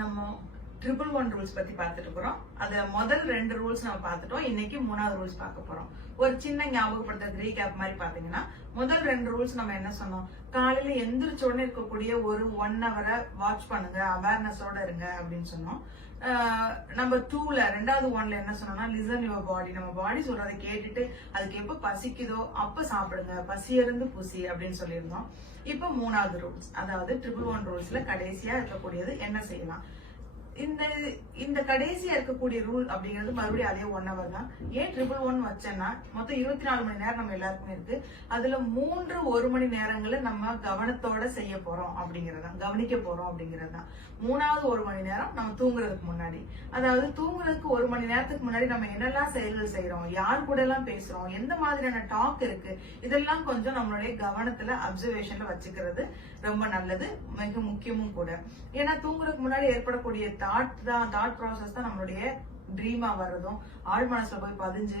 நம்ம triple one rules பத்தி பார்த்துட்டு இருக்கிறோம். அது முதல் 2 ரூல்ஸ் நம்ம பார்த்துட்டோம். இன்னைக்கு 3வது ரூல்ஸ் பார்க்க போறோம். ஒரு சின்ன ஞாபகப்படுத்த ரீகேப் மாதிரி பாத்தீங்கன்னா, முதல் 2 ரூல்ஸ் நம்ம என்ன சொன்னோம்? காலையில எந்திரிச்ச உடனே இருக்கக்கூடிய ஒரு 1 ஹவரை வாட்ச் பண்ணுங்க, அவேர்னஸோட இருங்க அப்படின்னு சொன்னோம். நம்பர் 2ல 2வது 1ல என்ன சொன்னோம்னா, லிசன் யுவர் பாடி. நம்ம பாடி சொல்றதை கேட்டுட்டு அதுக்கு எப்ப பசிக்குதோ அப்ப சாப்பிடுங்க, பசியிருந்து புசி அப்படின்னு சொல்லியிருந்தோம். இப்ப 3வது ரூல்ஸ், அதாவது ட்ரிபிள் ஒன் ரூல்ஸ்ல கடைசியா இருக்கக்கூடியது என்ன செய்யலாம். இந்த கடைசியா இருக்கக்கூடிய ரூல் அப்படிங்கிறது மறுபடியும் அதே 1 ஹவர் தான். ஏன் ட்ரிபிள் ஒன் வச்சேன்னா, மொத்தம் 24 மணி நேரம் நம்ம எல்லாருக்குமே இருக்கு. அதுல 3 1 மணி நேரங்களை நம்ம கவனத்தோட செய்ய போறோம் அப்படிங்கறதான், கவனிக்க போறோம் அப்படிங்கறதுதான். 3வது 1 மணி நேரம் நம்ம தூங்குறதுக்கு முன்னாடி, அதாவது தூங்குறதுக்கு 1 மணி நேரத்துக்கு முன்னாடி நம்ம என்னெல்லாம் செயல்கள் செய்யறோம், யார் கூட எல்லாம் பேசுறோம், எந்த மாதிரியான டாக் இருக்கு, இதெல்லாம் கொஞ்சம் நம்மளுடைய கவனத்துல அப்சர்வேஷன்ல வச்சுக்கிறது ரொம்ப நல்லது, மிக முக்கியமும் கூட. ஏன்னா தூங்குறதுக்கு முன்னாடி ஏற்படக்கூடிய தாட் ப்ராசஸ் தான் நம்மளுடைய ட்ரீமா வர்றதும், ஆழ் மனசுல போய் பதிஞ்சு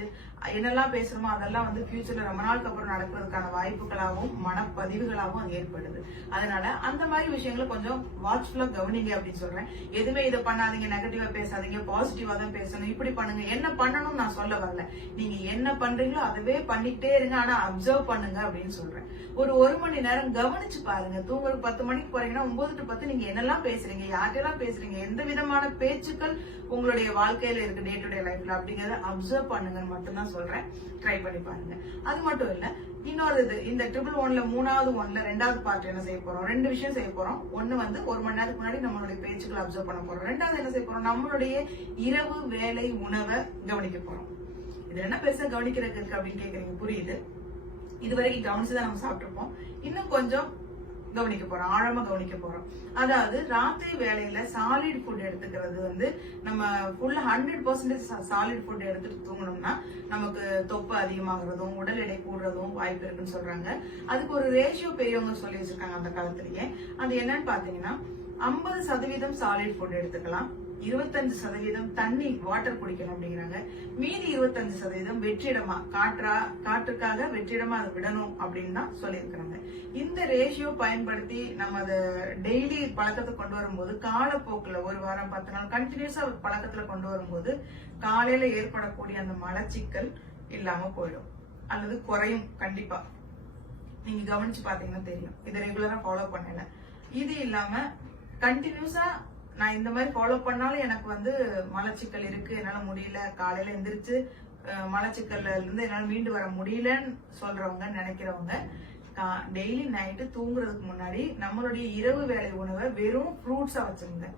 என்னெல்லாம் பேசுறோமோ அதெல்லாம் ஃபியூச்சர்ல ரொம்ப நாளுக்கு அப்புறம் நடக்கிறதுக்கான வாய்ப்புகளாகவும் மனப்பதிவுகளாகவும் அது ஏற்படுது. அதனால அந்த மாதிரி விஷயங்களை கொஞ்சம் வாட்ச்ஃபுல்லா கவனிங்க அப்படின்னு சொல்றேன். எதுவுமே இதை பண்ணாதீங்க, நெகட்டிவா பேசாதீங்க, பாசிட்டிவா தான் பேசணும், இப்படி பண்ணுங்க, என்ன பண்ணணும் நான் சொல்ல வரல. நீங்க என்ன பண்றீங்களோ அதவே பண்ணிக்கிட்டே இருங்க, ஆனா அப்சர்வ் பண்ணுங்க அப்படின்னு சொல்றேன். ஒரு 1 மணி நேரம் கவனிச்சு பாருங்க. தூங்குறதுக்கு 10 மணிக்கு போறீங்கன்னா 9 to 10 நீங்க என்னெல்லாம் பேசுறீங்க, யார்கிட்டலாம் பேசுறீங்க, எந்த விதமான பேச்சுக்கள் உங்களுடைய வாழ்க்கையில இருக்கு, டே டு டே லைஃப்ல அப்படிங்கறத அப்சர்வ் பண்ணுங்கன்னு மட்டும்தான் சொல்றேன். ட்ரை பண்ணி பாருங்க. அது மட்டும் இல்ல, இன்னொரு இது, இந்த ட்ரிபிள் ஒன்ல 3வது 1ல 2வது பார்ட் என்ன செய்ய போறோம், 2 விஷயம் செய்ய போறோம். ஒண்ணு 1 மணி நேரத்துக்கு முன்னாடி நம்மளுடைய பேச்சுக்களை அப்சர்வ் பண்ண போறோம். 2வது என்ன செய்ய போறோம், நம்மளுடைய இரவு வேலை உணவை கவனிக்க போறோம். இது என்ன பெருசா கவனிக்கிறதுக்கு இருக்கு அப்படின்னு கேக்குறீங்க, புரியுது. இதுவரைக்கும் கவனிச்சுதான் நம்ம சாப்பிட்டுருப்போம். இன்னும் கொஞ்சம் கவனிக்க போறோம், ஆழமா கவனிக்க போறோம். அதாவது ராத்திரி வேலையில சாலிட் ஃபுட் எடுத்துக்கிறது நம்ம ஃபுல்லா 100% சாலிட் ஃபுட் எடுத்துட்டு தூங்கணும்னா நமக்கு தொப்பை அதிகமாகிறதும் உடல் எடை கூடுறதும் வாய்ப்பு இருக்குன்னு சொல்றாங்க. அதுக்கு ஒரு ரேஷியோ பெரியவங்க சொல்லி வச்சிருக்காங்க அந்த காலத்திலேயே. அது என்னன்னு பாத்தீங்கன்னா, 50% சாலிட் ஃபுட் எடுத்துக்கலாம், 25% தண்ணி வாட்டர் குடிக்கணும் அப்படிங்கிறாங்க. மீதி 25% வெற்றிடமா காற்றுக்காக வெற்றிடமா அதை விடணும் அப்படின்னு தான் சொல்லியிருக்கிறாங்க. இந்த ரேஷியோ பயன்படுத்தி நம்ம அதை டெய்லி பழக்கத்தை கொண்டு வரும்போது, காலப்போக்குல 1 வாரம் 10 நாள் கண்டினியூஸா பழக்கத்துல கொண்டு வரும்போது காலையில ஏற்படக்கூடிய அந்த மலச்சிக்கல் இல்லாம போயிடும் அல்லது குறையும். கண்டிப்பா நீங்க கவனிச்சு பாத்தீங்கன்னா தெரியும். இதை ரெகுலரா ஃபாலோ பண்ணல. இது இல்லாம கண்டினியூஸா நான் இந்த மாதிரி ஃபாலோ பண்ணாலும் எனக்கு மலச்சிக்கல் இருக்கு, என்னால முடியல, காலையில எந்திரிச்சு மலச்சிக்கல்ல இருந்து என்னால மீண்டு வர முடியலன்னு சொல்றவங்க, நினைக்கிறவங்க, டெய்லி நைட்டு தூங்குறதுக்கு முன்னாடி நம்மளுடைய இரவு வேலை உணவை வெறும் ஃப்ரூட்ஸா வச்சிருங்க.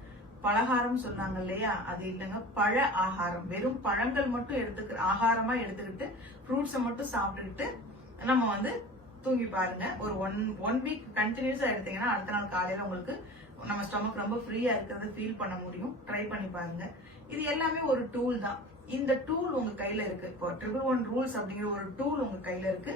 பலகாரம் சொன்னாங்க இல்லையா, அது இல்லைங்க, பழ ஆகாரம், வெறும் பழங்கள் மட்டும் ஆகாரமா எடுத்துக்கிட்டு ஃப்ரூட்ஸை மட்டும் சாப்பிட்டுக்கிட்டு நம்ம தூங்கி பாருங்க. ஒரு ஒன் வீக் கண்டினியூஸா எடுத்தீங்கன்னா அடுத்த நாள் காலையில உங்களுக்கு நம்ம ஸ்டொமக் ரொம்ப ஃப்ரீயா இருக்கிறத ஃபீல் பண்ண முடியும். ட்ரை பண்ணி பாருங்க. இது எல்லாமே ஒரு டூல் தான். இந்த டூல் உங்க கையில இருக்கு. இப்போ ட்ரிபிள் ஒன் ரூல்ஸ் அப்படிங்கிற ஒரு டூல் உங்க கையில இருக்கு.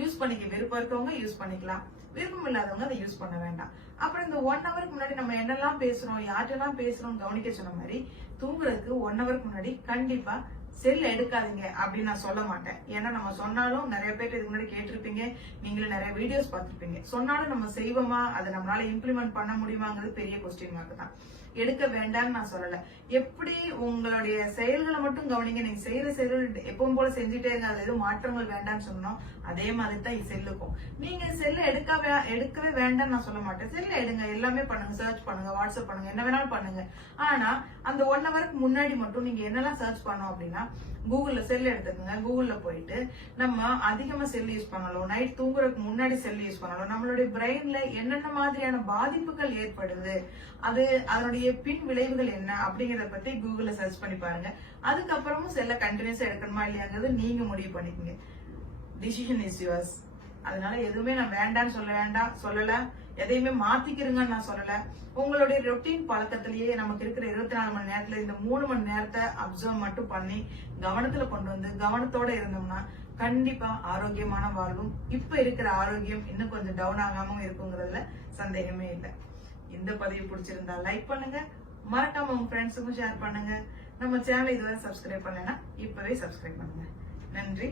யூஸ் பண்ணிக்க விருப்பம் இருக்கவங்க யூஸ் பண்ணிக்கலாம், விருப்பம் இல்லாதவங்க அதை யூஸ் பண்ண வேண்டாம். அப்புறம் இந்த 1 ஹவருக்கு முன்னாடி நம்ம என்னெல்லாம் பேசுறோம், யார்கிட்டலாம் பேசுறோம் கவனிக்க சொன்ன மாதிரி, தூங்குறதுக்கு 1 ஹவருக்கு முன்னாடி கண்டிப்பா செல் எடுக்காதீங்க அப்படின்னு நான் சொல்ல மாட்டேன். ஏன்னா நம்ம சொன்னாலும் நிறைய பேர் இதுக்கு முன்னாடி கேட்டிருப்பீங்க, நீங்களும் நிறைய வீடியோஸ் பார்த்திருப்பீங்க. சொன்னாலும் நம்ம செய்வோமா, அதை நம்மளால இம்ப்ளிமெண்ட் பண்ண முடியுமாங்கிறது பெரிய கொஸ்டின் மார்க் தான். எடுக்க வேண்டாம்னு நான் சொல்லல. எப்படி உங்களுடைய செயல்களை மட்டும் கவனிங்க. நீங்க செய்யற செயல்கள் எப்பவும் போல செஞ்சுட்டே இருங்க, அதுல எதுவும் மாற்றங்கள் வேண்டாம்னு சொன்னோம். அதே மாதிரி தான் செல்லுக்கும். நீங்க செல்ல எடுக்கவே வேண்டாம்னு நான் சொல்ல மாட்டேன். செல்ல எடுங்க, எல்லாமே பண்ணுங்க, சர்ச் பண்ணுங்க, வாட்ஸ்அப் பண்ணுங்க, என்ன வேணாலும் பண்ணுங்க. ஆனா அந்த 1 ஹவருக்கு முன்னாடி மட்டும் நீங்க என்னெல்லாம் சர்ச் பண்ணோம் அப்படின்னா, கூகுள்ல செல் எடுத்துக்கோங்க. கூகுள்ல போயிட்டு நம்ம அதிகமா செல் யூஸ் பண்ணாலும், நைட் தூங்குறதுக்கு முன்னாடி செல் யூஸ் பண்ணாலும் நம்மளுடைய பிரெயின்ல என்னென்ன மாதிரியான பாதிப்புகள் ஏற்படுது, அதனுடைய பின் விளைவுகள் என்ன அப்படிங்கறத பத்தி கூகுள்ல சர்ச் பண்ணி பாருங்க. அதுக்கப்புறமும் செல்ல கண்டினியூஸா எடுக்கணுமா இல்லையாங்கிறது நீங்க முடிவு பண்ணிக்கோங்க. Decision is yours. அதனால எதுவுமே நான் வேண்டான்னு சொல்லல, எதையுமே மாத்திக்கிறீங்கன்னு நான் சொல்லல. உங்களுடைய ரொட்டீன் பழக்கத்திலேயே நமக்கு இருக்கிற 24 மணி நேரத்துல இந்த 3 மணி நேரத்தை அப்சர்வ் மட்டும் பண்ணி கவனத்துல கொண்டு வந்து கவனத்தோட இருந்தோம்னா கண்டிப்பா ஆரோக்கியமான வாழ்வும், இப்ப இருக்கிற ஆரோக்கியம் இன்னும் கொஞ்சம் டவுன் ஆகாம இருக்குங்கிறதுல சந்தேகமே இல்லை. இந்த பதிவு பிடிச்சிருந்தா லைக் பண்ணுங்க, மறக்காம உங்க ஃப்ரெண்ட்ஸுக்கும் ஷேர் பண்ணுங்க. நம்ம சேனல் இதுவரை சப்ஸ்கிரைப் பண்ணலைன்னா இப்பவே சப்ஸ்கிரைப் பண்ணுங்க. நன்றி.